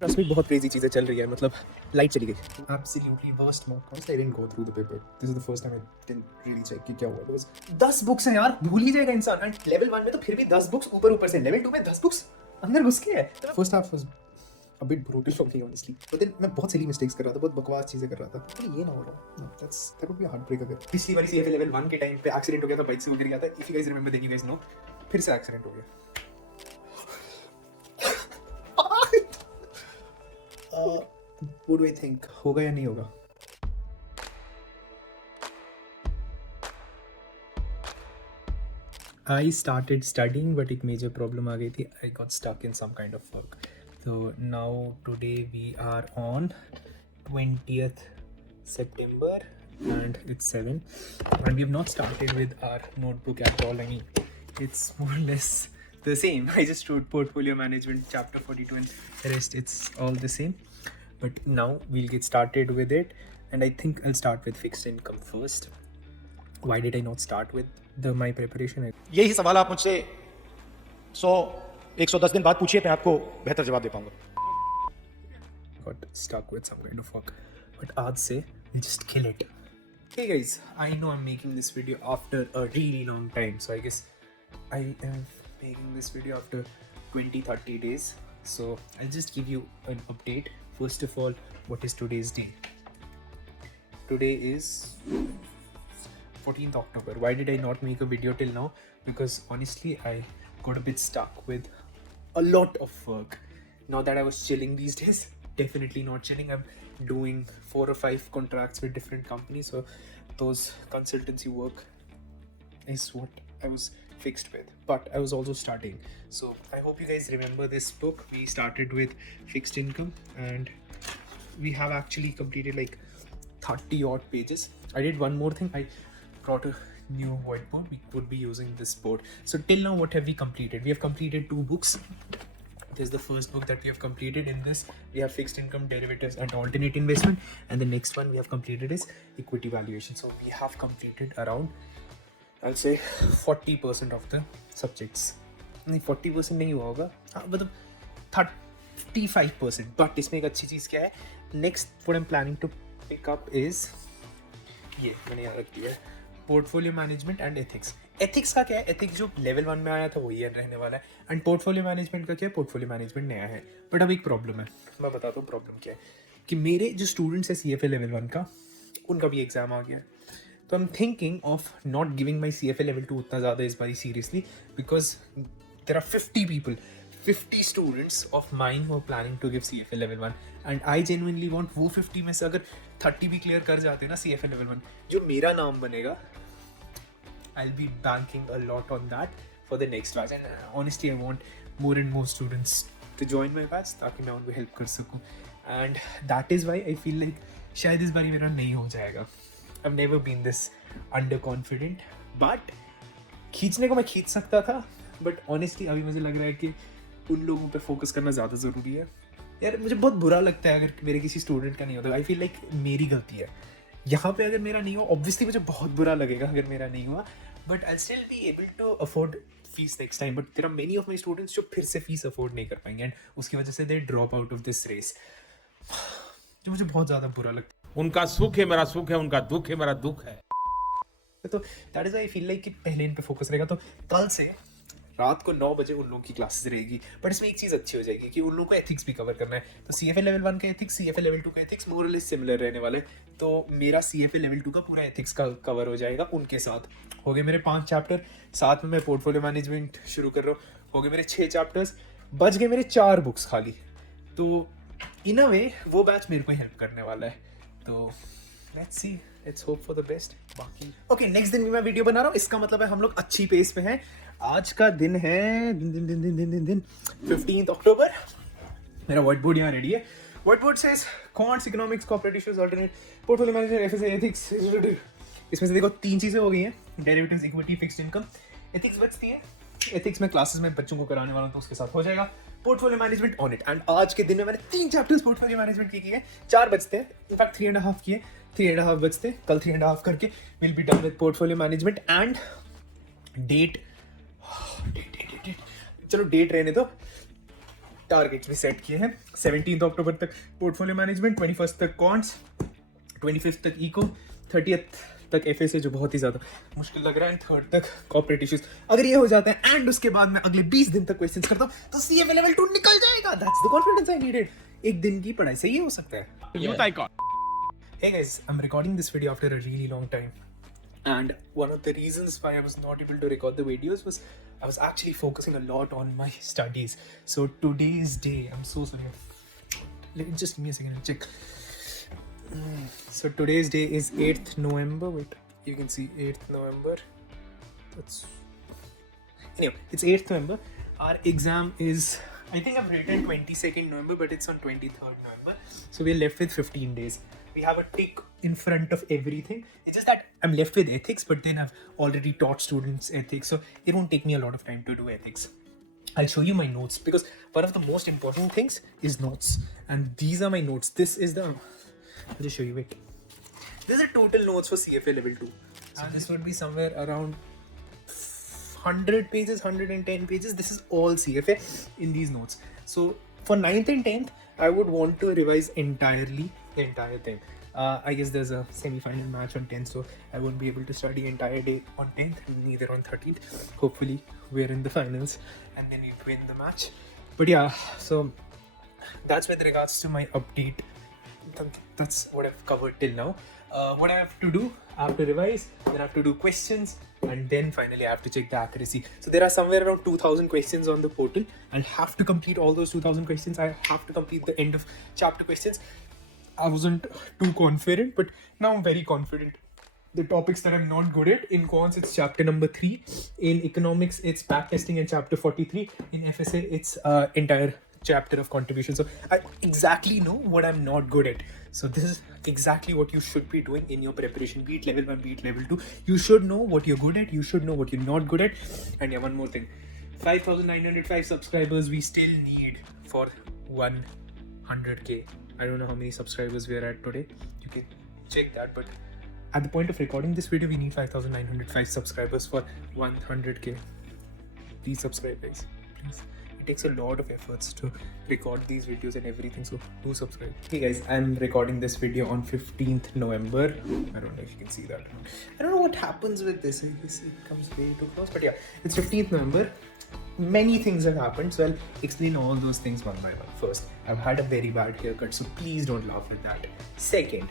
Trust में बहुत crazy चीज़ें चल रही है, मतलब लाइट चली गई. Absolutely worst mock points. I didn't go through the paper. This is the first time I didn't really check कि क्या हुआ. There was 10 बुक्स हैं यार, भूल ही जाएगा इंसान. एंड लेवल 1 में तो फिर भी 10 बुक्स ऊपर से, लेवल 2 में 10 बुक्स अंदर घुस के है. First half was a bit brutal for me honestly. But then मैं बहुत silly mistakes कर रहा था, बहुत बकवास चीजें कर रहा था. तो ये ना हो रहा. No, that would be a heartbreak अगर पिछली बारी CFA लेवल 1 के टाइम पे एक्सीडेंट हो गया था, बाइक से गिर गया था. If you guys remember then you guys know. फिर से एक्सीडेंट हो गया. What do I think? होगा या नहीं होगा? I started studying, but एक major problem आ गई थी. I got stuck in some kind of work. So now today we are on 20th September and it's 7. And we have not started with our notebook at all. I mean, it's more or less the same. I just wrote portfolio management chapter 42 and rest it's all the same. But now we'll get started with it, and I think I'll start with fixed income first. Why did I not start with my preparation? यही सवाल आप मुझसे 110 दिन बाद पूछिए, मैं आपको बेहतर जवाब दे पाऊंगा. Got stuck with some kind of work, but आज से we'll just kill it. Hey guys, I know I'm making this video after a really long time, so I guess I am making this video after 20-30 days. So I'll just give you an update. First of all, what is today's date? Today is 14th October. Why did I not make a video till now? Because honestly, I got a bit stuck with a lot of work. Not that I was chilling these days. Definitely not chilling. I'm doing 4 or 5 contracts with different companies. So those consultancy work is what I was fixed with. But I was also studying. So I hope you guys remember this book. We started with fixed income and we have actually completed like 30 odd pages. I did one more thing. I brought a new whiteboard. We would be using this board. So till now, what have we completed? We have completed 2 books. This is the first book that we have completed. In this, we have fixed income derivatives and alternate investment, and the next one we have completed is equity valuation. So we have completed around, I'll say 40% of the subjects. नहीं 40% नहीं हुआ होगा, हाँ मतलब 35%. But इसमें एक अच्छी चीज़ क्या है, next what I am planning to pick up is ये मैंने यहाँ रख दिया है, portfolio management and ethics. Ethics का क्या है, एथिक्स जो लेवल 1 में आया था वही रहने वाला है. एंड पोर्टफोलियो मैनेजमेंट का क्या है, पोर्टफोलियो मैनेजमेंट नया है. बट अब एक प्रॉब्लम है, मैं बताता हूँ प्रॉब्लम क्या है. कि मेरे जो स्टूडेंट्स हैं CFA लेवल 1 का, उनका भी एग्ज़ाम आ गया है. तो I am thinking of not giving my CFA level 2 उतना ज़्यादा इस बारी seriously, because there are 50 students of mine who are planning to give CFA level 1, and I genuinely want वो 50 में से अगर 30 भी क्लियर कर जाते हैं ना CFA level 1, जो मेरा नाम बनेगा, I'll be banking a lot on that for the next batch. And honestly I want more and more students to join my batch ताकि मैं उनको हेल्प कर सकूँ. And that is why I feel like शायद इस बारी मेरा नहीं हो जाएगा. I've never been this underconfident, but खींचने को मैं खींच सकता था, बट ऑनेस्टली अभी मुझे लग रहा है कि उन लोगों पे फोकस करना ज़्यादा ज़रूरी है. यार मुझे बहुत बुरा लगता है अगर मेरे किसी स्टूडेंट का नहीं होता. आई फील लाइक मेरी गलती है यहाँ पे. अगर मेरा नहीं हो, ऑब्वियसली मुझे बहुत बुरा लगेगा अगर मेरा नहीं हुआ, but I still be able to afford fees next time. But there are many of my students जो फिर से फीस अफोर्ड नहीं कर पाएंगे, एंड उसकी वजह से they drop out of this race, जो मुझे बहुत ज़्यादा बुरा लगता है. उनका सुख है मेरा सुख है, उनका दुख है मेरा दुख है. तो that is I feel like कि पहले इन पे फोकस रहेगा. तो कल से रात को 9 बजे उन लोगों की क्लासेस रहेगी. बट इसमें एक चीज़ अच्छी हो जाएगी कि उन लोगों को एथिक्स भी कवर करना है. तो CFA लेवल 1 का एथिक्स, CFA लेवल 2 का एथिक्स मोर और लेस सिमिलर रहने वाले. तो मेरा CFA लेवल 2 का पूरा एथिक्स का कवर हो जाएगा उनके साथ. हो गए मेरे 5 चैप्टर, साथ में मैं पोर्टफोलियो मैनेजमेंट शुरू कर रहा हूँ. हो गए मेरे 6 चैप्टर्स, बच गए मेरे 4 बुक्स खाली. तो इन अ वे वो बैच मेरे को हेल्प करने वाला है. तो let's see, let's hope for the best. बाकी ओके, नेक्स्ट दिन भी मैं वीडियो बना रहा हूँ. इसका मतलब है हम लोग अच्छी पेस पे हैं. आज का दिन है 15th अक्टूबर. मेरा व्हाइट बोर्ड यहाँ रेडी है. व्हाइट बोर्ड से counts, economics, corporate issues, alternate, portfolio management, FSA, ethics. इसमें से देखो 3 चीज़ें हो गई हैं, derivatives, equity, fixed income. Ethics बचती है. एथिक्स में क्लासेस में बच्चों को कराने वाला हूँ, तो उसके साथ हो जाएगा. Portfolio management on it. And आज के दिन में मैंने 3 चैप्टर्स पोर्टफोलियो मैनेजमेंट की है. 4 बचते हैं, इनफैक्ट 3.5 किए, 3.5 बचते. कल 3.5 करके will be done with portfolio management. And debt, चलो डेट रहने दो. टारगेट्स भी सेट किए हैं. 17 अक्टूबर तक पोर्टफोलियो मैनेजमेंट, 21 तक कॉन्ट्स, 25 तक इको, 30 तक एफएसए जो बहुत ही ज़्यादा मुश्किल लग रहा है, एंड 3rd तक कॉर्पोरेट इश्यूज. अगर ये हो जाता है एंड उसके बाद मैं अगले 20 दिन तक क्वेश्चंस करता हूँ तो सीएफए लेवल 2 निकल जाएगा. That's the confidence I needed. एक दिन की पढ़ाई से ये हो सकता है. Youth icon. Hey guys, I'm recording this video after a really long time. And one of the reasons why I was not able to record the videos was I was actually focusing a lot on my studies. So today's day, I'm so sorry. Just give me a second and check. So today's day is 8th November. Wait, you can see 8th November. Anyway, it's 8th November. Our exam is, I think I've written 22nd November, but it's on 23rd November. So we're left with 15 days. We have a tick in front of everything. It's just that I'm left with ethics, but then I've already taught students ethics, so it won't take me a lot of time to do ethics. I'll show you my notes because one of the most important things is notes, and these are my notes. This is the, I'll just show you. Wait, these are total notes for CFA level 2. So this would be somewhere around 100 pages, 110 pages. This is all CFA in these notes. So for 9th and 10th, I would want to revise entirely the entire thing. I guess there's a semi-final match on 10th, so I won't be able to study entire day on 10th, neither on 13th. Hopefully, we're in the finals and then we win the match. But yeah, so that's with regards to my update. That's what I've covered till now. What I have to do, I have to revise, then I have to do questions, and then finally I have to check the accuracy. So there are somewhere around 2000 questions on the portal. I'll have to complete all those 2000 questions. I have to complete the end of chapter questions. I wasn't too confident, but now I'm very confident. The topics that I'm not good at, in quants it's chapter number 3, in economics it's backtesting and chapter 43, in FSA it's entire chapter of contribution. So I exactly know what I'm not good at. So this is exactly what you should be doing in your preparation, be it level 1, be it level 2. You should know what you're good at, you should know what you're not good at. And yeah, one more thing, 5,905 subscribers we still need for 100k. I don't know how many subscribers we are at today, you can check that, but at the point of recording this video we need 5,905 subscribers for 100k. Please subscribe guys, please. It takes a lot of efforts to record these videos and everything, so do subscribe. Hey guys, I'm recording this video on 15th November. I don't know if you can see that. I don't know what happens with this. I guess it comes way too close, but yeah, it's 15th November. Many things have happened, so I'll explain all those things one by one. First, I've had a very bad haircut, so please don't laugh at that. Second,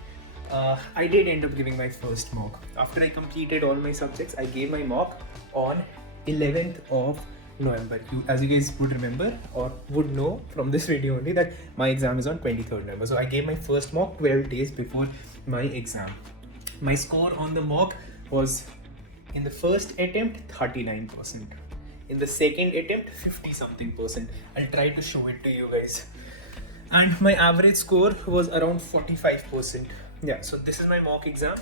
I did end up giving my first mock. After I completed all my subjects, I gave my mock on 11th of November. As you guys would remember or would know from this video only, that my exam is on 23rd November. So I gave my first mock 12 days before my exam. My score on the mock was, in the first attempt, 39%. In the second attempt, 50 something percent. I'll try to show it to you guys. And my average score was around 45%. Yeah, so this is my mock exam.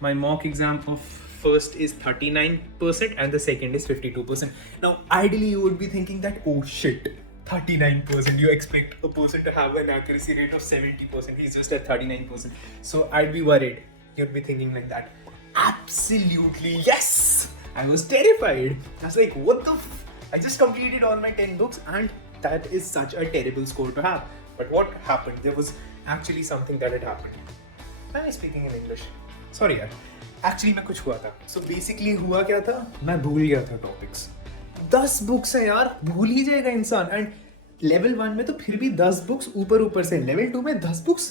My mock exam of first is 39% and the second is 52%. Now, ideally you would be thinking that, oh shit, 39%. You expect a person to have an accuracy rate of 70%. He's just at 39%. So I'd be worried. You'd be thinking like that. Absolutely, yes! I was terrified. I was like, what the I just completed all my 10 books and that is such a terrible score to have. But what happened? There was actually something that had happened. Am I speaking in English? Sorry यार. Actually मैं कुछ हुआ था. So basically हुआ क्या था? मैं भूल गया था topics. 10 books हैं यार, भूल ही जाएगा इंसान. And level 1 में तो फिर भी 10 books ऊपर से. Level 2 में 10 books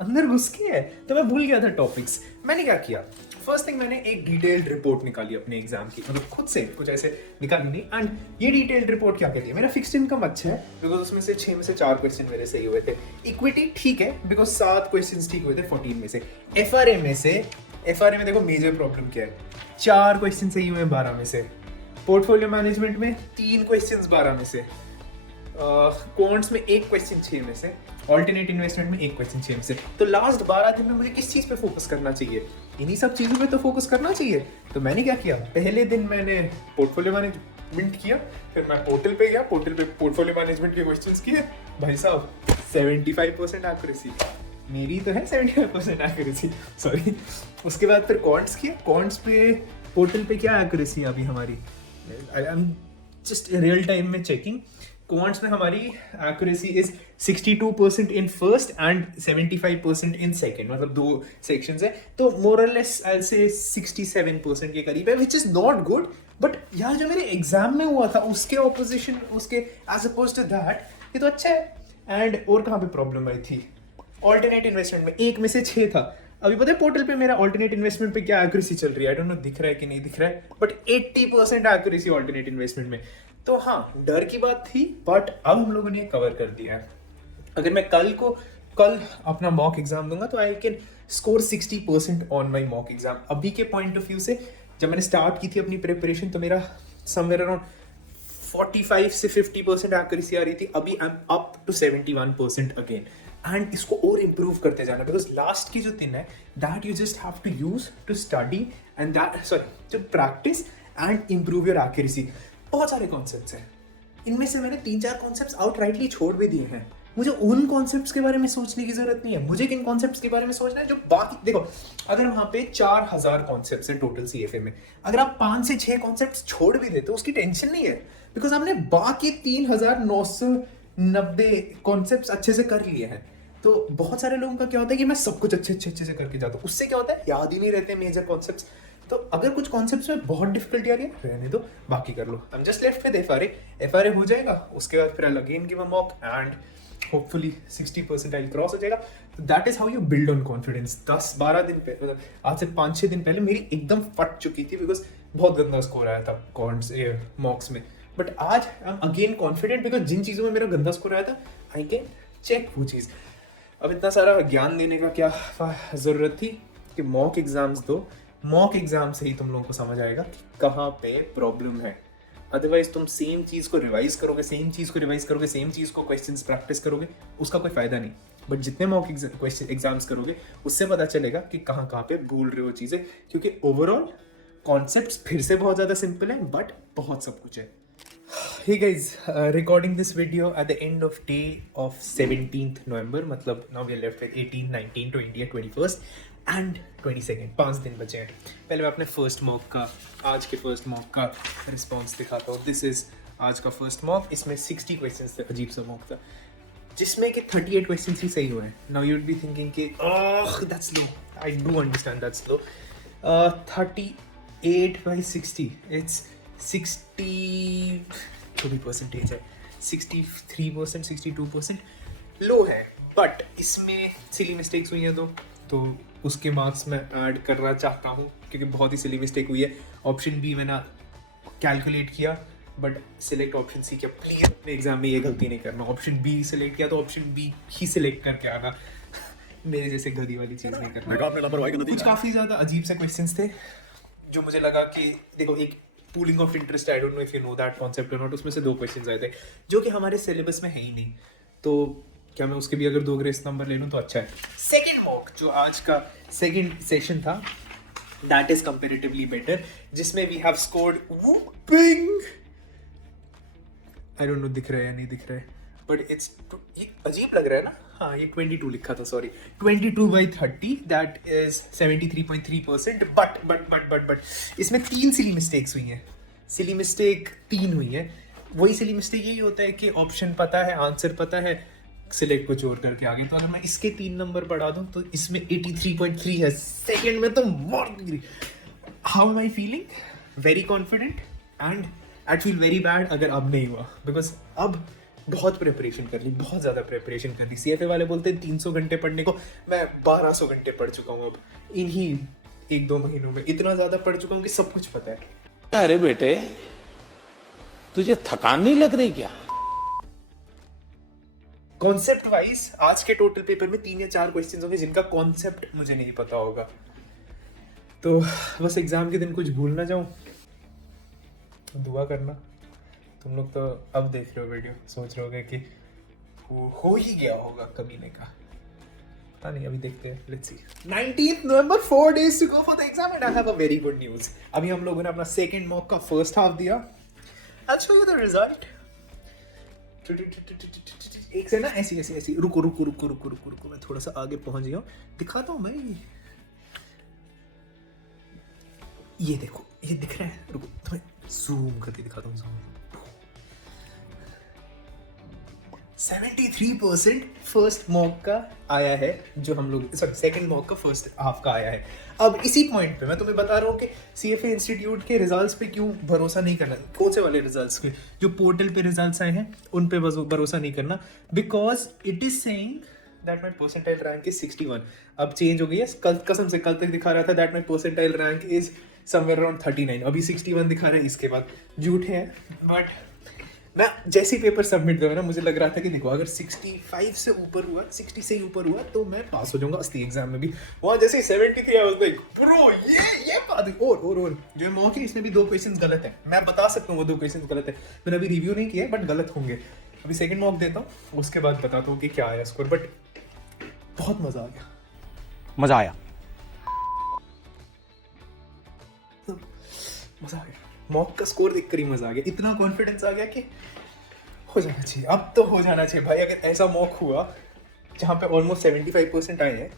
अंदर घुस के है. तो मैं भूल गया था topics. मैंने क्या किया? फर्स्ट थिंग, मैंने एक डिटेल्ड रिपोर्ट निकाली अपने एग्जाम की, मतलब खुद से कुछ ऐसे निकाली नहीं. एंड ये डिटेल्ड रिपोर्ट क्या कहती है, मेरा फिक्स्ड इनकम अच्छा है बिकॉज उसमें से 6 में से 4 क्वेश्चन मेरे सही हुए थे. इक्विटी ठीक है बिकॉज 7 क्वेश्चन ठीक हुए थे 14 में से. एफआरए में देखो मेजर प्रॉब्लम क्या है, 4 क्वेश्चन सही हुए 12 में से. पोर्टफोलियो मैनेजमेंट में 3 क्वेश्चन 12 में से. क्वांट्स में 1 क्वेश्चन 6 में से. ऑल्टरनेट इन्वेस्टमेंट में 1 क्वेश्चन 6 में से. तो लास्ट 12 दिन में मुझे किस चीज पे फोकस करना चाहिए? इन्हीं सब चीजों पे तो फोकस करना चाहिए. तो मैंने क्या किया, पहले दिन मैंने पोर्टफोलियो मैनेजमेंट किया, फिर मैं पोर्टल पे गया, पोर्टल पे पोर्टफोलियो मैनेजमेंट के क्वेश्चंस किए. भाई साहब 75% एक्यूरेसी मेरी तो है, 75% एक्यूरेसी सॉरी. उसके बाद फिर क्वांट्स किए. क्वांट्स पे पोर्टल पे क्या एक्यूरेसी अभी हमारी, आई एम जस्ट रियल टाइम में चेकिंग. क्वांट्स में हमारी accuracy is 62% in first and 75% in second, मतलब 2 सेक्शंस है, तो मोर और लेस आई से 67% के करीब है, which is not good. But यार जो मेरे एग्जाम में हुआ था उसके ऑपोजिशन, उसके एज अपोज टू दैट, ये तो अच्छा है। एंड और कहाँ पे प्रॉब्लम आई थी? ऑल्टरनेट इन्वेस्टमेंट में 1 में से 6 था। अभी पता है पोर्टल पे मेरा ऑल्टरनेट इन्वेस्टमेंट पे क्या एक्यूरेसी चल रही है, आई डोंट नो दिख रहा है कि नहीं दिख रहा है, बट 80% एक्यूरेसी ऑल्टरनेट इन्वेस्टमेंट में। तो हाँ, डर की बात थी, बट अब हम लोगों ने कवर कर दिया है। अगर मैं कल अपना मॉक एग्जाम दूंगा तो I can score 60% on my mock exam. अभी के पॉइंट ऑफ व्यू से जब मैंने स्टार्ट की थी अपनी प्रिपरेशन तो मेरा समवेयर अराउंड 45 से 50% एक्यूरेसी आ रही थी। अभी I am up to 71% again, and इसको और इम्प्रूव करते जाना, बिकॉज लास्ट की जो 3 है that you just have to use to study and that to practice and improve your accuracy. बहुत सारे कॉन्सेप्ट्स हैं, इनमें से मैंने 3-4 कॉन्सेप्ट्स आउटराइटली छोड़ भी दिए हैं। मुझे उन कॉन्सेप्ट्स के बारे में सोचने की जरूरत नहीं है, मुझे किन कॉन्सेप्ट्स के बारे में सोचना है जो बाकी, देखो अगर वहां पे 4000 कॉन्सेप्ट्स हैं टोटल सीएफए में, अगर आप 5 से 6 कॉन्सेप्ट्स छोड़ भी देते तो उसकी टेंशन नहीं है, बिकॉज आपने बाकी 3990 कॉन्सेप्ट्स अच्छे से कर लिए हैं। तो बहुत सारे लोगों का क्या होता है कि मैं सब कुछ अच्छे से करके जाता हूँ, उससे क्या होता है याद ही नहीं रहते मेजर कॉन्सेप्ट्स। तो अगर कुछ कॉन्सेप्ट्स में बहुत डिफिकल्टी आ रही है रहने दो, बाकी कर लो। I am just left with FRA हो जाएगा, उसके बाद फिर I again give a mock and hopefully 60% I cross हो जाएगा। That is how you build on confidence. 10-12 दिन पहले, मतलब आज से 5-6 दिन पहले मेरी एकदम फट चुकी थी, बिकॉज बहुत गंदा स्कोर आया था मॉक्स में। बट आज I am again confident, because जिन चीज़ों में मेरा गंदा स्कोर आया था आई कैन चेक वो चीज़। अब इतना सारा ज्ञान देने का क्या ज़रूरत थी कि मॉक एग्जाम्स दो, मॉक एग्जाम से ही तुम लोगों को समझ आएगा कि कहाँ पे प्रॉब्लम है। अदरवाइज तुम सेम चीज़ को रिवाइज करोगे, सेम चीज़ को क्वेश्चंस प्रैक्टिस करोगे, उसका कोई फायदा नहीं। बट जितने मॉक एग्जाम्स करोगे उससे पता चलेगा कि कहाँ पे भूल रहे हो चीज़ें, क्योंकि ओवरऑल कॉन्सेप्ट्स फिर से बहुत ज़्यादा सिंपल है, बट बहुत सब कुछ है। Hey guys, recording this video at the end of day of 17th November, मतलब now we are left with 18, 19, 20 and 21st and 22nd, 5 दिन बचे हैं। पहले मैं अपने फर्स्ट मॉक का, आज के फर्स्ट मॉक का रिस्पॉन्स दिखाता हूँ। दिस इज आज का फर्स्ट मॉक, इसमें 60 क्वेश्चंस थे, अजीब सा मॉक था, जिसमें कि 38 क्वेश्चंस ही सही हुए हैं। Now you would be thinking कि that's low, I do understand that's low. 38 by 60, it's 60 थोड़ी परसेंटेज है, 63%, 62% लो है, बट इसमें सिली मिस्टेक्स हुई हैं तो उसके मार्क्स मैं ऐड करना चाहता हूँ, क्योंकि बहुत ही सिली मिस्टेक हुई है। ऑप्शन बी मैंने कैलकुलेट किया बट सिलेक्ट ऑप्शन सी किया। प्लीज़ अपने एग्जाम में ये गलती नहीं करना, ऑप्शन बी सिलेक्ट किया तो ऑप्शन बी ही सिलेक्ट करके आना, मेरे जैसे गधी वाली चीज़ नहीं करना। कुछ काफ़ी ज़्यादा अजीब से क्वेश्चंस थे जो मुझे लगा कि देखो, एक pooling of interest, I don't know if you know that concept और नॉट, उसमें से 2 क्वेश्चंस आए थे जो कि हमारे सिलेबस में है ही नहीं, तो क्या मैं उसके भी अगर 2 ग्रेस नंबर ले लूँ तो अच्छा है। सेकंड मॉक जो आज का सेकंड सेशन था, दैट इज कंपैरेटिवली बेटर, जिसमें we have scored whopping, I don't know दिख रहा है या नहीं दिख रहा है, बट इट्स, ये अजीब लग रहा है ना, हाँ ये 22 लिखा था, सॉरी 22/30, दैट इज 73.3%। बट इसमें 3 सिली मिस्टेक्स हुई हैं, सिली मिस्टेक 3 हुई हैं। वही सिली मिस्टेक यही होता है कि ऑप्शन पता है, आंसर पता है, सिलेक्ट को चोर करके आगे। तो अगर मैं इसके 3 नंबर बढ़ा दूं तो इसमें 83.3 है, सेकंड में तो morning. How am I feeling? Very confident and I feel very bad अगर अब नहीं हुआ, बिकॉज अब बहुत प्रिपरेशन कर ली, बहुत ज़्यादा प्रिपरेशन कर ली। सीएफए वाले बोलते हैं 300 घंटे पढ़ने को, मैं 1200 घंटे पढ़ चुका हूँ अब इन्हीं 1-2 महीनों में। इतना ज़्यादा पढ़ चुका हूँ कि सब कुछ पता है। अरे बेटे, तुझे थकान नहीं लग रही क्या? कॉन्सेप्ट वाइज आज के टोटल पेपर में 3 या 4 क्वेश्चंस होंगे जिनका कॉन्सेप्ट मुझे नहीं पता होगा, तो बस एग्जाम के दिन कुछ भूल ना जाऊं, दुआ करना। तुम लोग तो अब देख रहे हो वीडियो, सोच रहे होगे कि हो ही गया होगा कमीने का, पता नहीं, अभी देखते हैं, let's see. 19th November, 4 days to go for the exam and I have a very good news। अभी हम लोगों ने अपना सेकंड मॉक का फर्स्ट हाफ दिया, I'll show you the result। एक से ना ऐसी रुको, मैं थोड़ा सा आगे पहुंच गया हूँ, दिखाता हूँ मैं। ये देखो, ये दिख रहा है, रुको तुम्हें जूम करके दिखाता हूँ। 73% फर्स्ट मॉक का आया है, जो हम लोग सॉरी सेकंड मॉक का फर्स्ट हाफ का आया है। अब इसी पॉइंट पे मैं तुम्हें बता रहा हूँ कि सीएफए इंस्टीट्यूट के रिजल्ट्स पे क्यों भरोसा नहीं करना। कौन से वाले रिजल्ट्स पे? जो पोर्टल पे रिजल्ट्स आए हैं उन पे भरोसा नहीं करना, because it is saying that my percentile rank is 61। अब चेंज हो गई है, कल कसम से कल तक दिखा रहा था that my percentile rank is somewhere around 39, अभी 61 दिखा रहा है। इसके बाद झूठे हैं, बट मैं जैसे ही पेपर सबमिट किया ना मुझे लग रहा था कि देखो अगर 65 से ऊपर हुआ, 60 से ऊपर हुआ तो मैं पास हो जाऊंगा असली एग्जाम में भी। वहाँ जैसे 73 आई वाज लाइक ब्रो ये बात और जो मॉक है इसमें भी 2 क्वेश्चंस गलत है। मैं बता सकता हूँ वो 2 क्वेश्चंस गलत है, मैंने अभी रिव्यू नहीं किया है बट गलत होंगे। अभी सेकंड मॉक देता हूँ उसके बाद बताता हूँ कि क्या आया स्कोर, बट बहुत मजा आ गया। मजा आया। मजा आ गया, मॉक का स्कोर देखकर ही मजा आ गया। इतना कॉन्फिडेंस आ गया कि हो जाना चाहिए, अब तो हो जाना चाहिए भाई। अगर ऐसा मॉक हुआ जहाँ पे ऑलमोस्ट 75% आए हैं,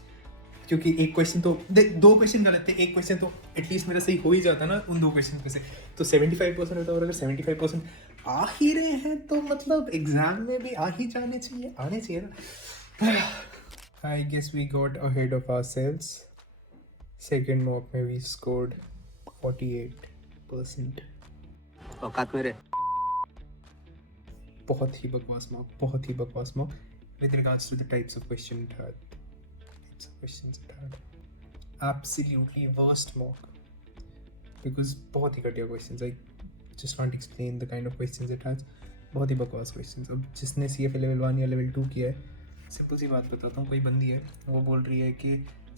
क्योंकि एक क्वेश्चन तो 2 क्वेश्चन गलत थे, एक क्वेश्चन तो एटलीस्ट मेरा सही हो ही जाता ना उन 2 क्वेश्चन पे से, तो 75% होता है। और अगर 75% आ ही रहे हैं तो मतलब एग्जाम में भी आ ही जाने चाहिए, आने चाहिए ना। I guess we got ahead of ourselves. Second mock में वी स्कोर्ड 48%। औकात मेरे। बहुत ही बकवास मॉक, बहुत ही बकवास mock with regards to the types of questions it had. Absolutely worst mock, because बहुत ही घटिया questions, I just can't explain the kind of questions it has. बहुत ही बकवास questions। अब जिसने CFA level 1 या level 2 किया है, सिंपल सी बात बताता हूँ, कोई बंदी है वो बोल रही है कि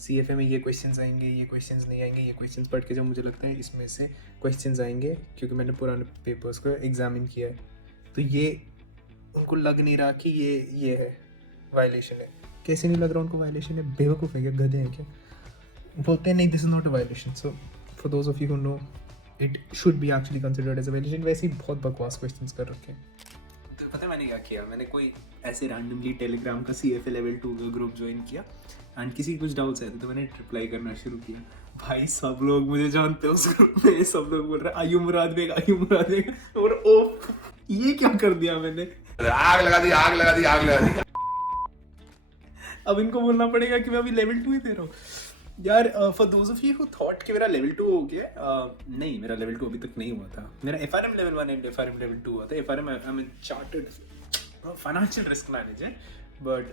CFA में ये क्वेश्चंस आएंगे, ये क्वेश्चंस नहीं आएंगे, ये क्वेश्चंस पढ़ के जब मुझे लगता है इसमें से क्वेश्चंस आएंगे, क्योंकि मैंने पुराने पेपर्स को एग्जामिन किया है, तो ये उनको लग नहीं रहा कि ये है वायलेशन है। कैसे नहीं लग रहा उनको वायलेशन है? बेवकूफ़ है क्या, गधे हैं क्या? बोलते हैं नहीं this is not a violation. So for those of you who know it should be actually considered as a violation. वैसे ही बहुत बकवास क्वेश्चंस कर रखे हैं। तो पता है मैंने क्या किया? मैंने कोई ऐसे रैंडमली टेलीग्राम का CFA लेवल 2 का ग्रुप ज्वाइन किया एंड किसी कुछ डाउट्स आए थे तो मैंने रिप्लाई करना शुरू किया। भाई सब लोग मुझे जानते हैं उस ग्रुप में, सब लोग बोल रहे हैं आयु मुराद बेग, आयु मुराद बेग, और ओह ये क्या कर दिया मैंने, आग लगा दी, आग लगा दी, आग लगा दी। अब इनको बोलना पड़ेगा कि मैं अभी लेवल 2 ही दे रहा हूँ यार। For those of you who thought कि मेरा लेवल 2 हो गया, नहीं मेरा लेवल 2 अभी तक नहीं हुआ था। मेरा FRM level 1 and FRM level 2 हुआ था। FRM I am chartered financial risk manager, but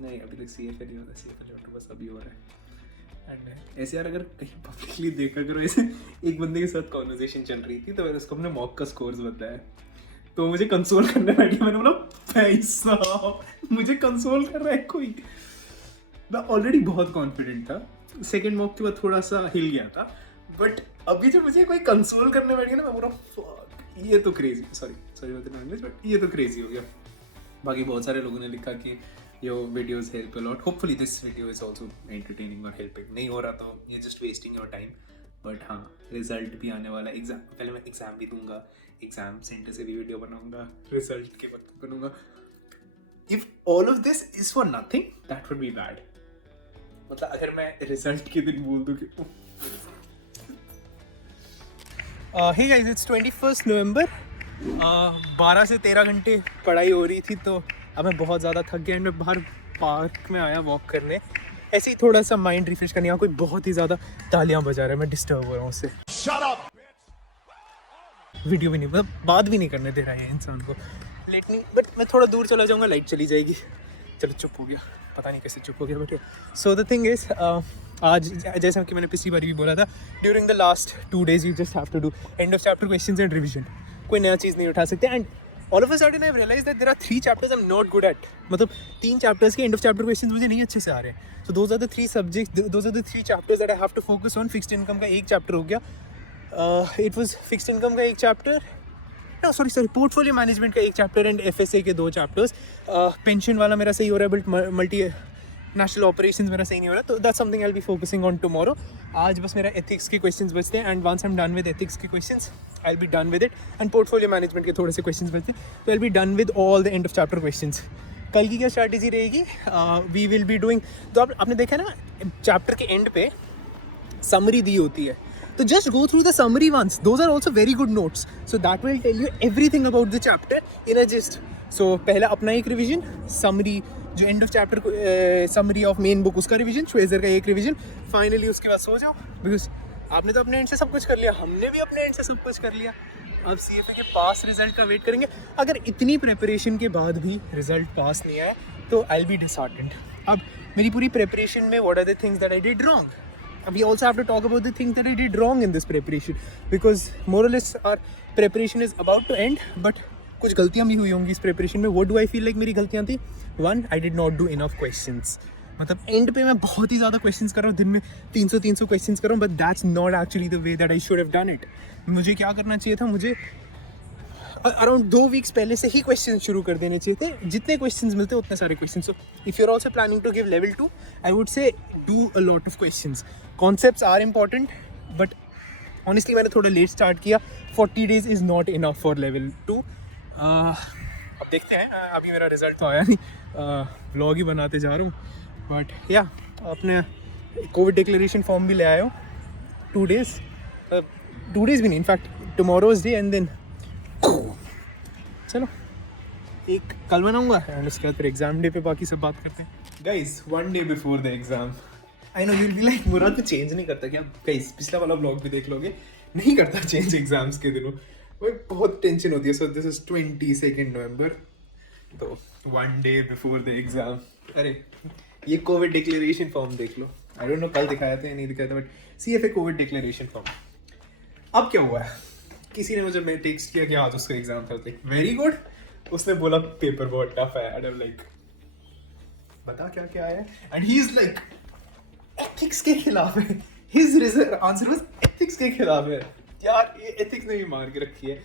नहीं अभी तक CFA नहीं होता। CFA लेवल 2 बस अभी हो रहा है। एंड ऐसे यार अगर कहीं पब्लिकली देखा करो, ऐसे एक बंदे के साथ कॉन्वर्सेशन चल रही थी तो मैंने उसको अपने मॉक का स्कोर्स बताया, तो मुझे कंसोल करने बैठी। मैंने बोला पैसा मुझे कंसोल कर रहा है कोई। मैं ऑलरेडी बहुत कॉन्फिडेंट था, सेकंड मॉक के बाद थोड़ा सा हिल गया था, बट अभी जो मुझे कोई कंसोल करने बैठ गया ना, मैं बोला फक ये तो क्रेजी, सॉरी लैंग्वेज, बट ये तो क्रेजी हो गया। बाकी बहुत सारे लोगों ने लिखा कि your videos help a lot, hopefully this video is also entertaining और हेल्पिंग। नहीं हो रहा तो ये just wasting your time, but हाँ रिजल्ट भी आने वाला है। एग्जाम पहले मैं एग्जाम भी दूंगा, एग्जाम सेंटर से भी वीडियो बनाऊंगा, रिजल्ट के वक्त बनूंगा। If all of this is for nothing that would be bad. मतलब अगर मैं रिजल्ट के दिन बोल दूं कि हे गाइस इट्स 21 नवंबर, 12 से 13 घंटे पढ़ाई हो रही थी, तो अब मैं बहुत ज़्यादा थक गया एंड मैं बाहर पार्क में आया वॉक करने, ऐसे ही थोड़ा सा माइंड रिफ्रेश करने। यहाँ कोई बहुत ही ज़्यादा तालियां बजा रहा है, मैं डिस्टर्ब हो रहा हूँ उससे। वीडियो भी नहीं, मतलब बात भी नहीं करने दे रहा है इंसान को। लेट नहीं, बट मैं थोड़ा दूर चला जाऊँगा, लाइट चली जाएगी। चलो चुप हो गया, पता नहीं कैसे चुप हो गया, but so the thing is आज जैसा कि मैंने पिछली बार भी बोला था, during the last 2 days you just have to do end of chapter questions and revision. कोई नया चीज़ नहीं उठा सकते। And all of a sudden I have realized that there are 3 chapters I am not good at. मतलब 3 chapters के and of chapter questions मुझे नहीं अच्छे से आ रहे हैं। So those are the 3 subjects, those are the 3 chapters that I have to focus on. Fixed income का एक चैप्टर हो गया, इट वाज फिक्स्ड इनकम का एक चैप्टर, सॉरी पोर्टफोलियो मैनेजमेंट का एक चैप्टर एंड FSA के 2 चैप्टर्स। पेंशन वाला मेरा सही हो रहा है, बट मल्टी नेशनल ऑपरेशंस मेरा सही नहीं हो रहा, तो that's something I will be focusing on tomorrow. आज बस मेरा एथिक्स के क्वेश्चंस बचते हैं, and once I am done with ethics के questions I will be done with it. And portfolio management के थोड़े से क्वेश्चंस बचते हैं, तो I will be done with all the end of chapter questions. कल की क्या स्ट्रैटेजी रहेगी? वी विल बी डूइंग, तो आपने देखा ना चैप्टर के एंड पे समरी दी होती है, तो just go through the summary ones. Those are also very good notes. So that will tell you everything about the chapter in a gist. सो पहला अपना एक रिवीजन, समरी जो and of chapter summary of main book उसका revision, श्वेजर का एक revision, finally उसके बाद सो जाओ, बिकॉज आपने तो अपने एंड से सब कुछ कर लिया, हमने भी अपने एंड से सब कुछ कर लिया। अब CFA के पास रिजल्ट का वेट करेंगे। अगर इतनी प्रिपरेशन के बाद भी रिजल्ट पास नहीं आया तो आई विल बी डिसहार्टेंड। अब मेरी पूरी प्रिपरेशन में what are the things that I did wrong, we also have to talk about the things that I did wrong in this preparation, because more or less our preparation is about to end, but कुछ गलतियाँ भी हुई होंगी इस preparation में। What do I feel like मेरी गलतियाँ थी? One, I did not do enough questions. मतलब end पे मैं बहुत ही ज़्यादा questions कर रहा हूँ, दिन में 300 questions कर रहा हूँ, but that's not actually the way that I should have done it. मुझे क्या करना चाहिए था, मुझे अराउंड 2 वीक्स पहले से ही क्वेश्चन शुरू कर देने चाहिए थे, जितने क्वेश्चंस मिलते उतने सारे questions. So if you are also planning to give level 2, I would say do a lot of questions. Concepts are important, but honestly मैंने थोड़ा लेट स्टार्ट किया। 40 days is not enough for level 2। अब देखते हैं, अभी मेरा result तो आया नहीं, व्लॉग ही बनाते जा रहा हूँ, बट या अपने कोविड डिक्लेरेशन फॉर्म भी ले आया हूँ। 2 days भी नहीं, in fact tomorrow's day and then चलो एक कल बनाऊंगा एंड उसके बाद फिर एग्जाम डे पे बाकी सब बात करते हैं। Guys 1 day before the exam, I know you will be like Murad तो चेंज नहीं करता क्या? गाइस पिछला वाला ब्लॉग भी देख लोगे, नहीं करता चेंज एग्जाम्स के दिनों, वो बहुत टेंशन होती है। सो दिस इज 22 नवंबर, तो 1 day बिफोर द एग्जाम। अरे ये कोविड डिक्लेरेशन फॉर्म देख लो, आई डोंट नो कल दिखाया था या नहीं दिखाया था, but CFA Covid declaration form. अब क्या हुआ है, किसी ने मुझे मैं टेक्स्ट किया कि आज उसका एग्जाम था, लाइक वेरी गुड। उसने बोला पेपर बहुत टफ है, एंड आई एम लाइक बता क्या क्या है, and he is like ethics के खिलाफ है। हिज आंसर वाज एथिक्स के खिलाफ है। यार ये एथिक्स ने भी मार के रखी है।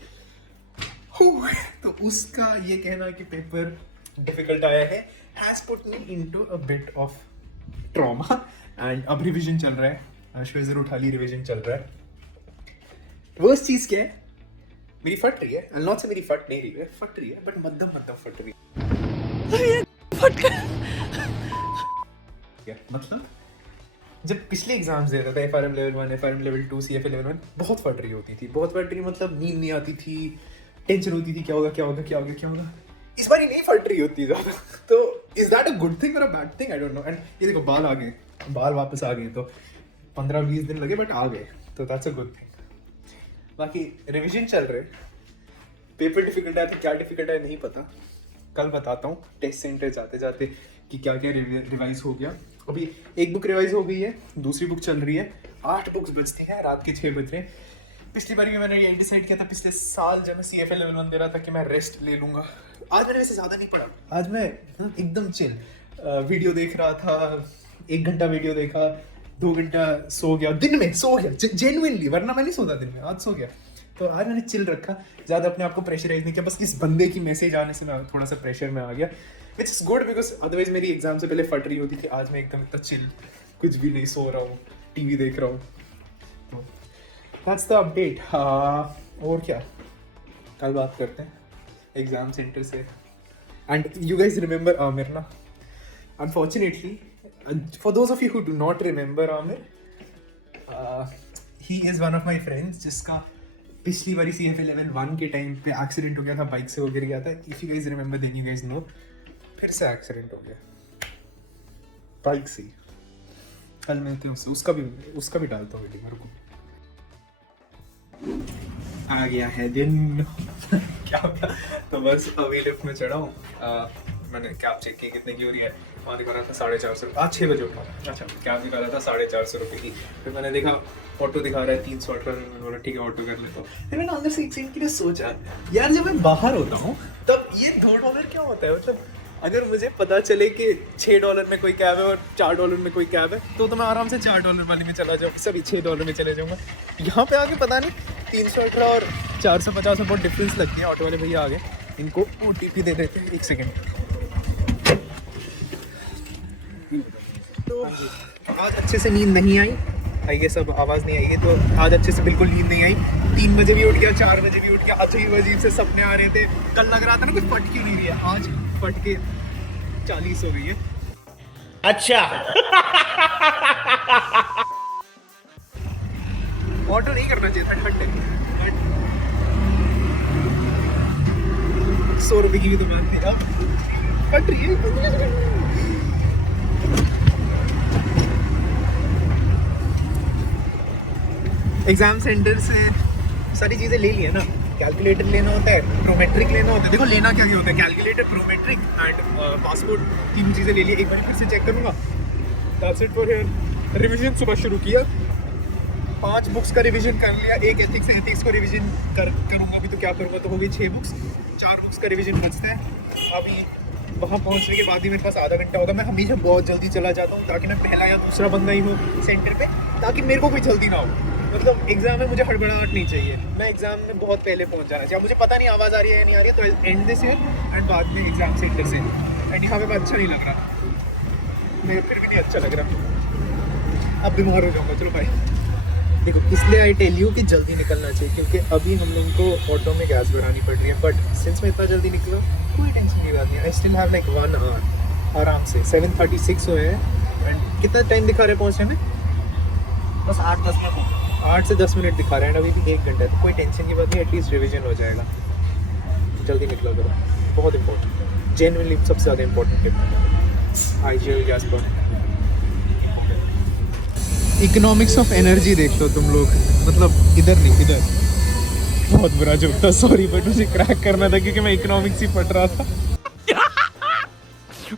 तो उसका ये कहना कि पेपर डिफिकल्ट आया है has put me into a bit of trauma, and अब रिवीजन चल रहा है, श्वेजर उठा ली, रिवीजन चल रहा है। वर्स्ट चीज क्या है, मेरी फट रही है, आई नॉट से मेरी फट नहीं रही है, फट रही है, बट मध्यम फट रही है। मतलब जब पिछले एग्जाम्स देता था, FRM level 1, FRM level 2, CFA level 1, बहुत फट रही होती थी, बहुत फट रही, मतलब नींद नहीं आती थी, टेंशन होती थी क्या होगा। इस बार ही नहीं फट रही होती ज़्यादा। तो is that a good thing और a bad thing, I don't know. And ये देखो बाल आ गए, बाल वापस आ गए, तो 15-20 दिन लगे बट आ गए, तो दैट्स अ गुड थिंग। बाकी रिवीजन चल रहे, पेपर डिफिकल्ट है तो क्या डिफिकल्ट है नहीं पता, कल बताता हूँ टेस्ट सेंटर जाते जाते कि क्या क्या रिवाइज हो गया। अभी एक बुक रिवाइज हो गई है, दूसरी बुक चल रही है, 8 बुक्स बचती हैं, रात के 6 बज रहे हैं। पिछली बार भी मैंने ये डिसाइड किया था, पिछले साल जब मैं CFA लेवल 1 दे रहा था कि मैं रेस्ट ले लूँगा। आज मैंने वैसे ज़्यादा नहीं पढ़ा, आज मैं एकदम चिल वीडियो देख रहा था, 1 घंटा वीडियो देखा, 2 घंटा सो गया, दिन में सो गया जेन्युइनली, वरना मैं नहीं सोता दिन में, आज सो गया। तो आज मैंने चिल रखा, ज़्यादा अपने आप को प्रेशराइज नहीं किया, बस इस बंदे की मैसेज आने से मैं थोड़ा सा प्रेशर में आ गया, which is good, because otherwise मेरी एग्जाम से पहले फट रही होती थी। आज मैं एकदम इतना चिल, कुछ भी नहीं, सो रहा हूँ, TV देख रहा हूँ। तो दैट्स द अपडेट। और क्या, कल बात करते हैं एग्जाम सेंटर से। And you guys remember Aamir ना? Unfortunately, for those of you who do not remember Amir, he is one of my friends जिसका पिछली बारी CFA लेवल 1 के टाइम पे एक्सीडेंट हो गया था, बाइक से वो गिर गया था। If you guys remember then you guys know, फिर से एक्सीडेंट हो गया बाइक से। कल मिलते हैं उससे, उसका भी डालता हूँ वीडियो। मेरे को आ गया है दिन क्या होगा, तो बस अभी लिफ्ट में चढ़ा हूँ। मैंने कैब चेक की कितने की हो रही है, वहाँ दिखा रहा था 450 रुपये। आज 6 बजे उठा, अच्छा कैब दिखा रहा था 450 रुपये की। फिर मैंने देखा ऑटो दिखा रहा है 318, मैंने बोला ठीक है ऑटो कर लेता हूँ। फिर मैंने अंदर से एक सेकंड के लिए सोचा, यार जब मैं बाहर होता हूँ तब ये $2 क्या होता है, मतलब अगर मुझे पता चले कि $6 में कोई कैब है और $4 में कोई कैब है, तो मैं आराम से $4 वाली में चला जाऊँ, सभी $6 में चले जाऊँगा। यहाँ पे आके पता नहीं 318 और 450 में बहुत डिफरेंस लगती है। ऑटो वाले भैया आ गए, इनको OTP दे देते हैं, 1 सेकेंड। तो आज अच्छे से नींद नहीं आई, ये सब आवाज़ नहीं आई, तो आज अच्छे से बिल्कुल नींद नहीं आई। 3 बजे भी उठ गया, 4 बजे भी उठ गया, अजीब से सपने आ रहे थे। कल लग रहा था ना कुछ फट क्यों नहीं रही है, आज फट के 40 हो गई है। अच्छा ऑर्डर नहीं करना चाहिए था, 100 रुपए की भी दुकान थी अब फट रही है। एग्जाम सेंटर से सारी चीज़ें ले ली है ना, कैलकुलेटर लेना होता है, प्रोमेट्रिक लेना होता है। देखो लेना क्या क्या होता है, कैलकुलेटर, प्रोमेट्रिक एंड पासपोर्ट, तीन चीज़ें ले ली। एक बार फिर से चेक करूँगा। That's it for here. Revision सुबह शुरू किया, 5 बुक्स का रिवीजन कर लिया, एक एथिक्स को रिवीजन करूँगा अभी। तो क्या करूँगा, तो हो गई 6 बुक्स, 4 बुक्स का रिवीजन बचता है। अभी वहाँ पहुँचने के बाद ही मेरे पास आधा घंटा होगा। मैं हमेशा बहुत जल्दी चला जाता हूँ ताकि मैं पहला या दूसरा बंदा ही हूँ सेंटर पे, ताकि मेरे को कोई जल्दी ना हो। मतलब एग्जाम में मुझे हड़बड़ाहट नहीं चाहिए, मैं एग्जाम में बहुत पहले पहुँच जाना चाहिए। मुझे पता नहीं आवाज़ आ रही है या नहीं आ रही है, तो एंड दिस ईयर एंड बाद में एग्जाम सेंटर से। एंड यहाँ पे मैं अच्छा नहीं लग रहा, मेरे फिर भी नहीं अच्छा लग रहा। अब बीमार हो जाऊँगा। चलो भाई देखो, इसलिए आई टेल यू कि जल्दी निकलना चाहिए, क्योंकि अभी हम लोगों को ऑटो में गैस भरानी पड़ रही है। बट सिंस मैं इतना जल्दी निकला, कोई टेंशन की बात नहीं। I still have like 1 hour आराम से। 7:36 हुए हैं एंड कितना टाइम दिखा रहे हैं पहुँचने में, बस 8-10 मिनट, 8 से 10 मिनट दिखा रहे हैं। अभी भी 1 घंटा है, कोई टेंशन की बात नहीं। एटलीस्ट रिविजन हो जाएगा। जल्दी निकलो करो, बहुत इंपॉर्टेंट, जेन्युइनली सबसे ज़्यादा इंपॉर्टेंट टिप। आईजीएल गैस पर इकोनॉमिक्स ऑफ एनर्जी देख लो तुम लोग, मतलब इधर नहीं इधर। बहुत बुरा जोक था, सॉरी, बट मुझे क्रैक करना था क्योंकि मैं इकोनॉमिक्स ही पढ़ रहा था।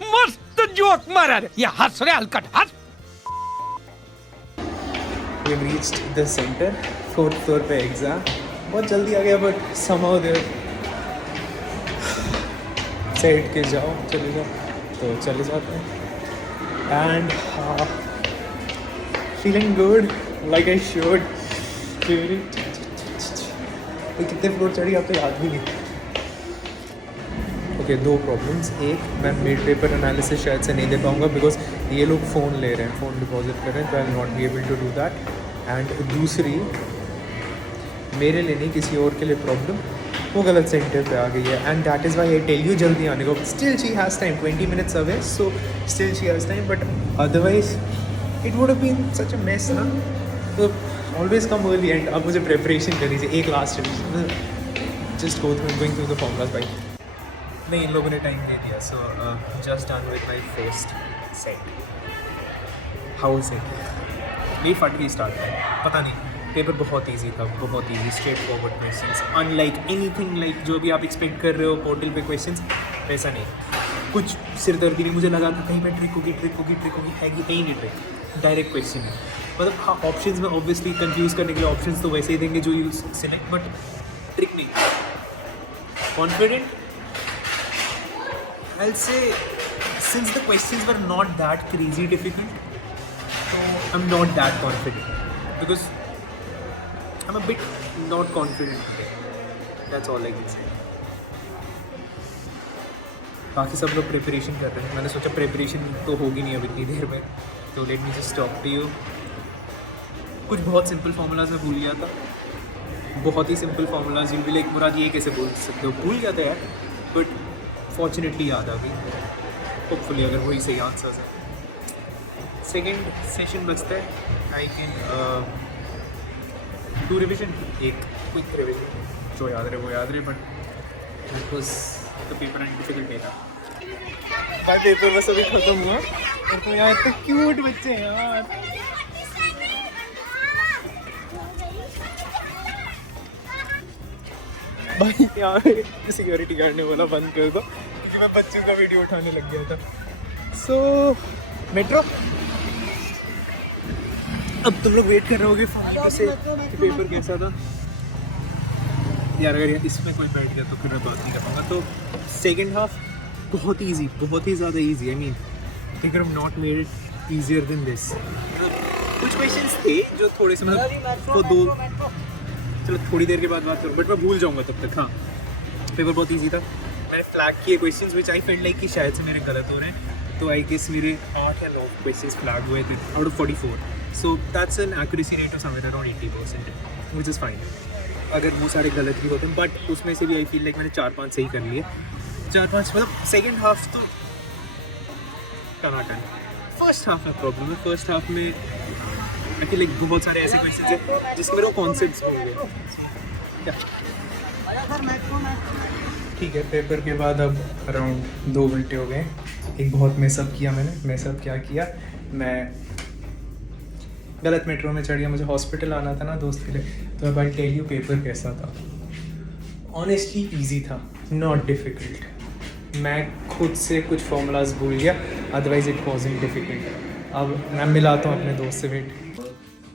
मस्त जोक मारा रे, ये हंस रे हलकट हंस। We have reached the center, 4th floor पे एग्जाम। बहुत जल्दी आ गया, बट somehow there सेट के जाओ, चले जाओ, तो चले जाते हैं। And feeling good like I should. कितने फ्लोर चढ़ी आप तो याद भी नहीं। Okay, 2 problems. एक, मैं मिड पेपर एनालिसिस शायद से नहीं दे पाऊँगा बिकॉज ये लोग फ़ोन ले रहे हैं, फ़ोन डिपॉजिट कर रहे हैं, तो I will not be able to do that. And दूसरी, मेरे लिए नहीं किसी और के लिए प्रॉब्लम, वो गलत सेंटर पे आ गई है। And that is why I tell you जल्दी आने को। Still she has time, 20 minutes away, so still she has time, but otherwise it would have been such a mess ना। तो ऑलवेज कम अर्ली। एंड अब मुझे preparation करनी चाहिए, एक last revision, just going through the formulas by. नहीं, इन लोगों ने टाइम दे दिया, so just done with my first set. How is it? मेरी फट गई स्टार्ट में, पता नहीं। पेपर बहुत इजी था, बहुत easy, straight forward questions, unlike anything like जो भी आप एक्सपेक्ट कर रहे हो पोर्टल पे क्वेश्चंस, वैसा नहीं। कुछ सिरदर्दी नहीं, मुझे लगा था कहीं पे ट्रिक होगी, है कि कहीं नहीं ट्रिक, डायरेक्ट क्वेश्चन है। मतलब हाँ, ऑप्शंस में ऑब्वियसली कंफ्यूज करने के लिए ऑप्शंस तो वैसे ही देंगे जो यू सिलेक्ट, बट ट्रिक नहीं। Confident, I'll say since the questions were not that crazy difficult, so I'm not that confident because I'm a bit not confident today. That's all I can say. बाकी सब लोग preparation कर रहे हैं, मैंने सोचा preparation तो होगी नहीं अब इतनी देर में, तो let me just talk to you. कुछ बहुत सिंपल फार्मूलाज मैं भूल गया था, बहुत ही simple formulas. You'll be like Murad ये कैसे बोल सकते हो, भूल गया था यार, बट फॉर्चुनेटली याद आ गई। होपफुली अगर वही सही आंसर्स है। सेकेंड सेशन बचता है, आई कैन 2 रिविजन, एक क्विक रिविजन, जो याद रहे वो याद रहे, but that was the paper and difficult day था। भाई पेपर बस अभी खत्म हुआ और तो यार इतने क्यूट बच्चे हैं यार। भाई यार सिक्योरिटी गार्ड ने बोला बंद कर दो, क्योंकि मैं बच्चों का वीडियो उठाने लग गया था। सो मेट्रो, अब तुम लोग वेट कर रहे होगे से कि पेपर कैसा था यार। अगर इसमें कोई बैठ गया तो फिर मैं बात नहीं कर पाऊँगा। तो सेकेंड हाफ बहुत ईजी, बहुत ही ज़्यादा easy. I mean I could have not made it easier than this. कुछ क्वेश्चंस थे जो थोड़े से मतलब वो 2, चलो थोड़ी देर के बाद बात करूँ, बट मैं भूल जाऊँगा तब तक। हाँ, पेपर बहुत ईजी था। मैंने फ्लैग किए questions which I felt like कि शायद से मेरे गलत हो रहे हैं, तो आई गेस मेरे 8 या 9 क्वेश्चंस फ्लैग हुए थे out of 44। So that's an accuracy rate of somewhere around 80%, which is fine. अगर वो सारे गलत भी होते हैं, बट उसमें से भी आई फील लाइक मैंने 4-5 सही कर लिए। 4-5 मतलब सेकेंड हाफ तो टनाटन। फर्स्ट हाफ में प्रॉब्लम है। फर्स्ट हाफ में आई फील लाइक बहुत सारे ऐसे क्वेश्चन हैं जिसके मेरे को कॉन्सेप्ट्स होंगे। ठीक है, पेपर के बाद अब अराउंड 2 घंटे हो गए। एक बहुत मेसअप किया मैंने। मेसअप क्या किया, मैं गलत मेट्रो में चढ़ गया। मुझे हॉस्पिटल आना था ना दोस्त के लिए। तो आई टेल यू पेपर कैसा था। ऑनेस्टली ईजी था, नॉट डिफ़िकल्ट। मैं खुद से कुछ फॉर्मूलाज भूल गया, अदरवाइज इट वॉजंट डिफ़िकल्ट। अब मैं मिलाता हूँ अपने दोस्त से। वेट,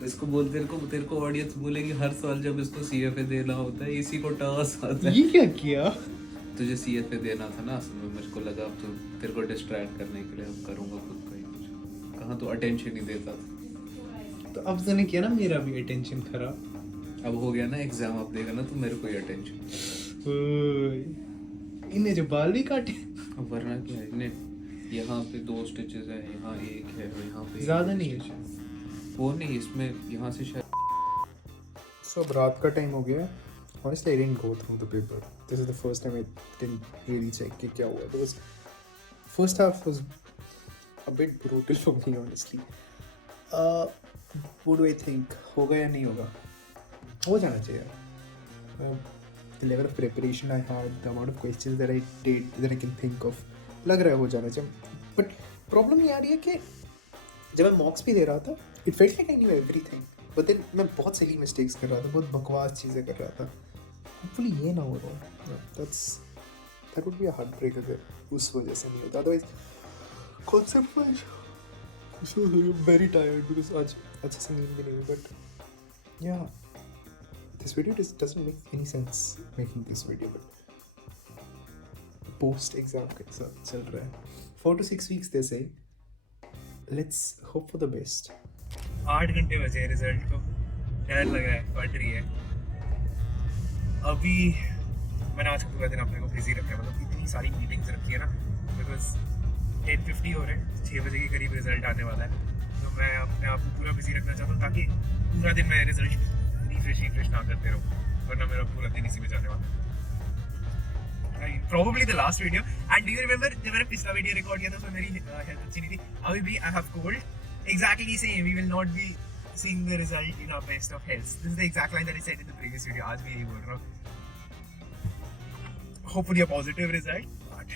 इसको बोल, तेरे को ऑडियंस बोलेगी हर साल जब इसको सीएफए देना होता है इसी को टास्क आता है। ये क्या किया? तुझे सीएफए देना था ना, असल में मेरे को लगा अब तो तेरे को डिस्ट्रैक्ट करने के लिए अब करूँगा खुद का ही कुछ। कहाँ तो अटेंशन ही देता था। तो अब तूने किया ना मेरा भी अटेंशन खराब। अब हो गया ना एग्जाम, अब देगा ना तो मेरे को ही अटेंशन। इन्हें जो बाल भी काटे। अब वरना क्या है, इन्हें यहाँ पे 2 स्टिचेस है, यहाँ एक है, यहाँ पे ज़्यादा नहीं है। वो नहीं, इसमें यहाँ से शायद। So अब रात का टाइम हो गया है। Honestly, I didn't go through the paper. This is the first time I didn't really check कि क्या हुआ। Because first half was a bit brutal for me, honestly. What do I think? होगा या नहीं होगा? हो जाना चाहिए यार। The level of preparation I had, the amount of questions that I did, that I can think of, लग रहा है हो जाना चाहिए। But problem ये आ रही है कि जब मैं मॉक्स भी दे रहा था, it felt like I knew everything. But then मैं बहुत silly mistakes कर रहा था, बहुत बकवास चीज़ें कर रहा था। Hopefully ये ना हो रहा। That would be a heartbreak अगर उस वजह से नहीं होता। Otherwise, concept wise, I'm very tired because आज अच्छे से नींद भी नहीं हुई। But yeah, this video just doesn't make any sense making this video. But post exam कैसा चल रहा है? 4 to 6 weeks they say. Let's hope for the best. 8 घंटे बचे हैं रिजल्ट को। डर लग रहा है, पढ़ रही है। अभी मैंने आज पूरा दिन अपने को बिजी रखा है, मतलब इतनी सारी मीटिंग्स रखी है ना, बिकॉज 10:50 हो रहे हैं, 6 बजे के करीब रिजल्ट आने वाला है। तो मैं अपने आप को पूरा बिजी रखना चाहता हूँ ताकि पूरा दिन मैं रिजल्ट रिफ्रेश ना करते रहूँ, वरना मेरा पूरा दिन इसी में जाने वाला है। Probably the last video. And do you remember जब मैंने पिछला वीडियो रिकॉर्ड किया था तो मेरी हेल्थ अच्छी नहीं थी। अभी भी I have cold. Exactly same. We will not be seeing the result in our best of health. This is the exact line that I said in the previous video. आज भी यही बोल रहा हूँ। Hopefully a positive result. But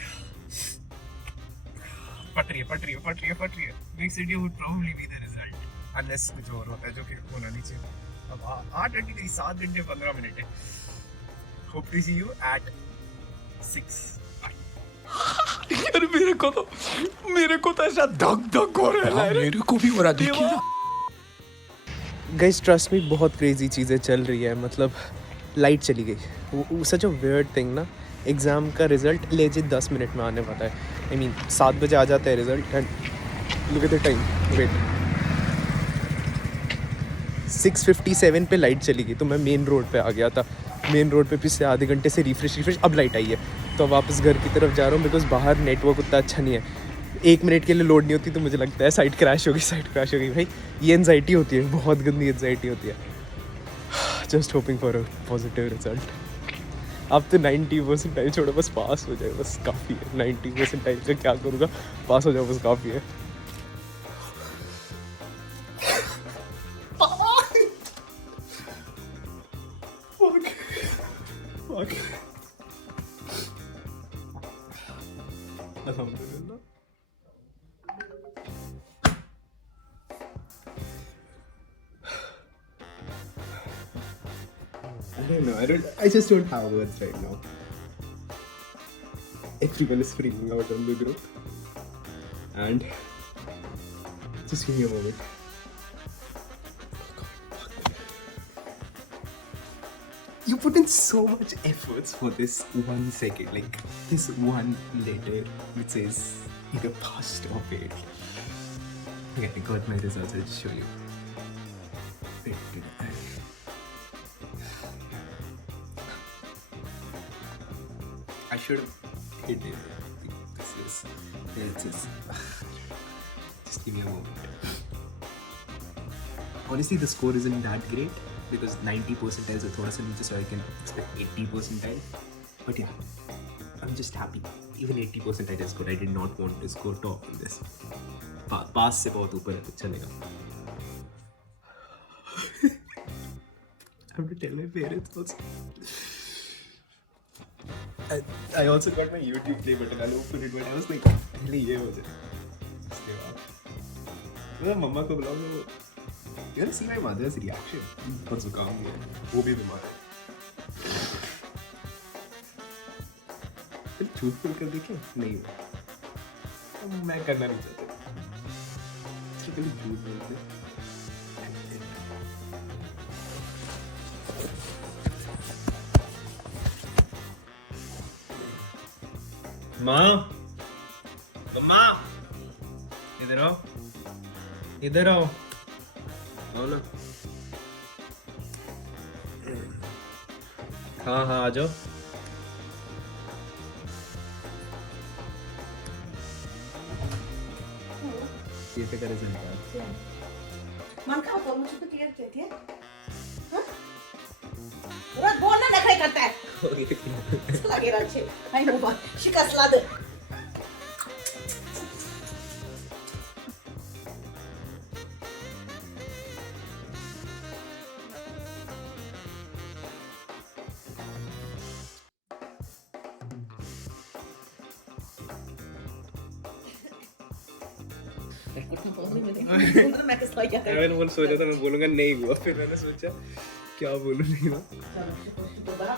पट रही है। Next video would probably be the result. Unless कुछ और होता है जो कि होना नहीं चाहिए। अब 8 घंटे नहीं, 7 घंटे 15 मिनट है। Hope to see you at 6. यार मेरे को तो ऐसा धक हो रहा है। मेरे को भी हो रहा, देखिए। गाइस ट्रस्ट मी, बहुत क्रेजी चीज़ें चल रही है। मतलब लाइट चली गई, सच अ वियर्ड थिंग ना। एग्ज़ाम का रिज़ल्ट लेजिट 10 मिनट में आने वाला है। I mean 7 बजे आ जाता है result. And look at the time, wait, 6:57 पे लाइट चली गई। तो मैं मेन रोड पे आ गया था। मेन रोड पे पिछले आधे घंटे से रिफ्रेश अब लाइट आई है। तो वापस घर की तरफ जा रहा हूँ बिकॉज बाहर नेटवर्क उतना अच्छा नहीं है। 1 मिनट के लिए लोड नहीं होती तो मुझे लगता है साइट क्रैश होगी। भाई ये एनजाइटी होती है, बहुत गंदी एनजाइटी होती है। Just hoping for a positive result. अब तो 90% टाइम छोड़ो, बस पास हो जाए, बस काफ़ी है। 90% टाइम से क्या करूँगा, पास हो जाओ बस काफ़ी है। Alhamdulillah. I don't know. I just don't have words right now. Everyone is freaking out on the group. And just give me a moment. You put in so much efforts for this 1 second, like this one letter which says either passed or failed. Okay, I got my results. I'll just show you. I should have hit it. This is. Just give me a moment. Honestly, the score isn't that great because 90 percentile is thoda sa niche, so I can expect 80 percentile. But yeah, I'm just happy. Even 80 percentile is good. I did not want to score top in this. Pass से बहुत ऊपर है तो चलेगा. I have to tell my parents also. I also got my YouTube play button. I'll open it, but I was like, पहले ये हो जाए. उसके बाद मैं मम्मा को बुलाऊंगा. यार see my mother's reaction. पर जुकाम भी है. वो भी बीमार है. फिर झूठ बोल कर देखे नहीं हुआ. मैं करना नहीं चाहता. इसके पहले झूठ बोलते. माँ, मम्मा, इधर आओ, इधर आओ, आओ ना. हाँ हाँ आ जाओ. ये तो करे चलता. मन का तो मुझे तो क्लियर कहती है. हाँ? रोज बोलना नखरे करता है. लगे रखे. आई बाबा शिकस्त ला दे. मैं किस लायक है? मैंने वो सोचा था मैं बोलूँगा नहीं हुआ. फिर मैंने सोचा क्या बोलूँ नहीं हुआ. तो बड़ा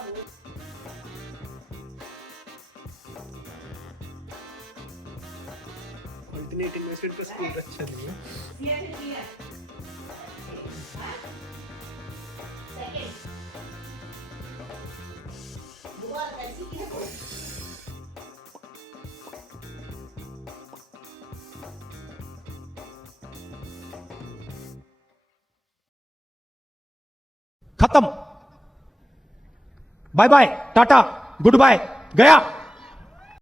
अल्टरनेट इन्वेस्टमेंट का स्कूल अच्छा नहीं है. खत्म. Bye bye, tata, goodbye, गया.